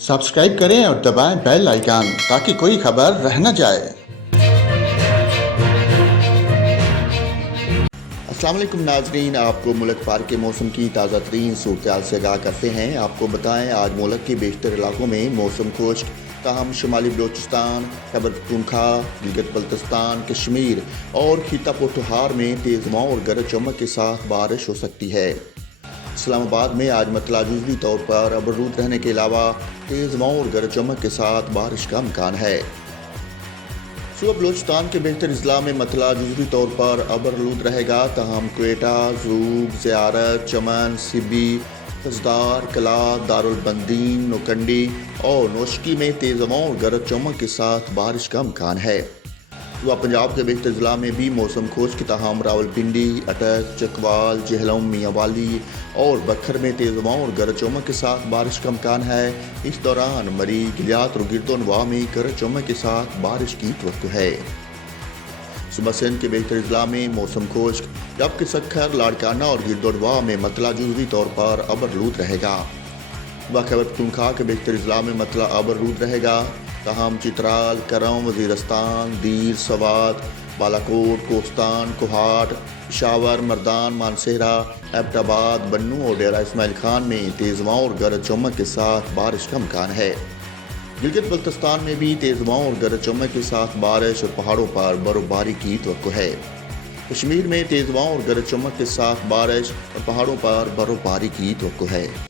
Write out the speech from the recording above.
Subscribe करें और दबाएं बेल आइकन ताकि कोई खबर रह न जाए। अस्सलाम वालेकुम नाजरीन, आपको मुल्क पार के मौसम की ताज़ा तरीन सूरत से आगाह करते हैं। आपको बताएं, आज मुल्क के बेशतर इलाकों में मौसम खुश्क, ताहम शुमाली बलोचिस्तान, खैबर पख्तूनख्वा, गिलगित बल्तिस्तान, कश्मीर और खिता पोठोहार में तेज़ हवाओं और गरज चमक के साथ बारिश हो सकती है। इस्लामाबाद में आज मतला जुज़वी तौर पर अबरूद रहने के अलावा तेज़ हवाओं और गरज चमक के साथ बारिश का इम्कान है। सुबह बलोचिस्तान के बेहतर अजला में मतला जुज़वी तौर पर अबरलूद रहेगा, तहम क्वेटा, ज़ूग, ज़ियारत, चमन, सिबी, फजदार, कला, दारुल-बंदीन, नोकंडी और नोशकी में तेज़ हवाओं और गरज चमक के साथ बारिश का इम्कान है। सुबह पंजाब के बेहतर ज़िला में भी मौसम खुश्क, तहम रावलपिंडी, अटक, चकवाल, जहलम, मियांवाली और बखर में तेज़ हवाओं और गरज चमक के साथ बारिश का इम्कान है। इस दौरान मरी, गिलियात और गिरदोनवा में गरज चमक के साथ बारिश की तवक्को है। सुबह सिंध के बेहतर ज़िला में मौसम खुश्क, जबकि सक्खर, लाड़काना और गिरदोनवा में मतला जुज़वी तौर पर अबरलूद रहेगा। सुबह खैबर पख्तूनख्वा के बेहतर ज़िला में मतला अबरलूद रहेगा, तहम चित्राल, करम, वज़ीरस्तान, दीर, सवात, बालाकोट, कोस्तान, कोहाट, पेशावर, मर्दान, मानसेहरा, एबटाबाद, बन्नू और डेरा इस्माइल खान में तेज़ हवाओं और गरज चमक के साथ बारिश का इम्कान है। गिलगित बल्तिस्तान में भी तेज़ हवाओं और गरज चमक के साथ बारिश और पहाड़ों पर बर्फबारी की तवक्को है। कश्मीर में तेज़ हवाओं और गरज चमक के साथ बारिश और पहाड़ों पर बर्फबारी की तवक्को है।